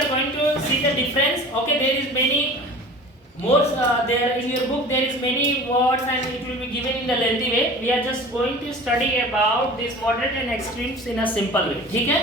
are going to see the difference. Okay, there is many more there in your book, there is many words and it will be given in the lengthy way. We are just going to study about this moderate and extremes in a simple way. ठीक है?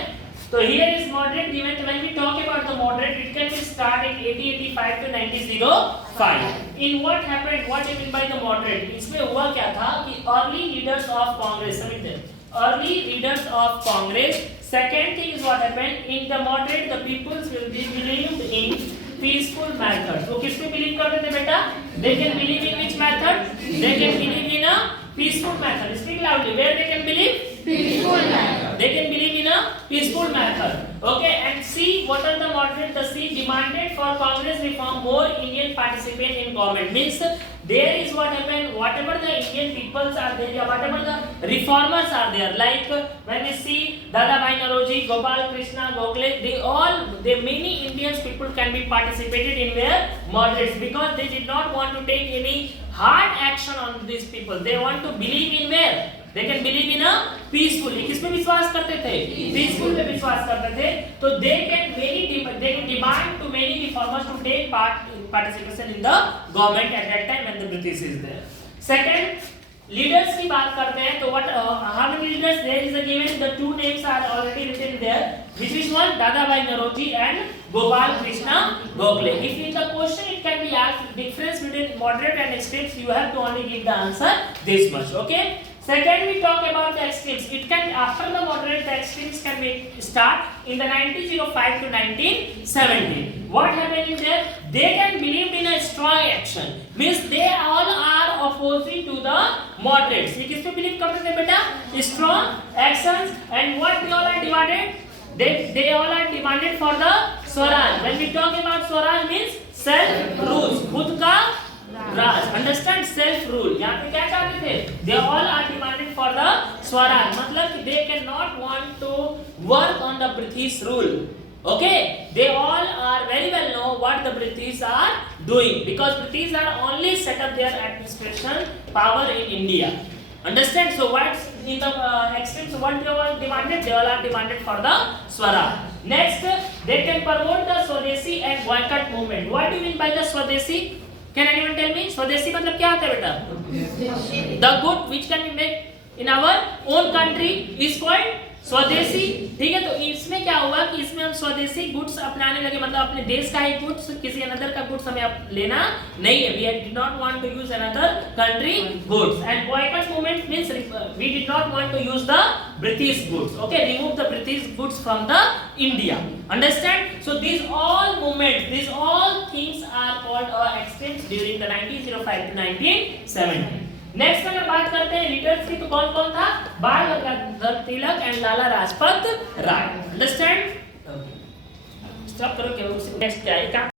So here is moderate given. When we talk about the moderate, it can be start in 1885 to 1905. In what happened? What do you mean by the moderate? इसमें हुआ क्या था कि early leaders of Congress, समझते हैं? Early leaders of Congress. Second thing is what happened in the moderate, the peoples will be believed in peaceful method. वो किस पे believe करते थे बेटा? They can believe in which method? They can believe in a peaceful method. Speak loudly. Where they can believe? Peaceful method. They can believe in a peaceful method. Okay, and C, what are the moderate? The C demanded for Congress reform, more Indian participate in government. Means there is what happened, whatever the Indian peoples are there, whatever the reformers are there, like when we see Dadabhai Naoroji, Gopal Krishna Gokhale, they many Indian people can be participated in their moderates because they did not want to take any hard action on these people. They want to believe in where? They can believe in a peaceful. किस पे विश्वास करते थे? Peaceful पे विश्वास करते थे. तो they can demand to many reformers to take participation in the government at that time when the British is there. Second, leaders की बात करते हैं तो what how many leaders there is a given, the two names are already written there, which is one Dadabhai Naoroji and Gopal Krishna Gokhale. If in the question it can be asked difference between moderate and extremes, you have to only give the answer this much. Okay. Second, we talk about the extremes. It can after the moderate, the extremes can be start in the 1905 to 1917. What happened is there? They can believe in a strong action. Means they all are opposite to the moderates. ये किस पे believe करते थे बेटा? Strong actions and what they all are demanded? They all are demanded for the Swaraj. When we talk about Swaraj means self rules. खुद का राज. Understand self rule. यहाँ पे क्या चाहते थे? They all are demanded for the Swaraj. मतलब कि they cannot want to work on the British rule. Okay, they all are very well know what the British are doing because British are only set up their administration power in India. Understand? So what's in the extremes? What they all demanded? They all are demanded for the Swaraj. Next, they can promote the Swadeshi and boycott movement. What do you mean by the Swadeshi? Can anyone tell me? Swadeshi मतलब क्या होता है बेटा? The good which can be made in our own country is called स्वदेशी. ठीक है, तो इसमें क्या हुआ कि इसमें हम स्वदेशी गुड्स अपनाने लगे, मतलब अपने देश का ही गुड्स, किसी अनदर का गुड्स हमें लेना नहीं है. We did not want to use another country goods. And boycott movement means we did not want to use the British goods. Okay, remove the British goods from the India. Understand? So these all movements, these all things are called extremes during the 1905 to 1917. Next अगर बात करते हैं leaders की तो कौन कौन था? Bal Gangadhar Tilak and Lala Lajpat Rai. Understand? Stop करो क्या नेक्स्ट क्या है?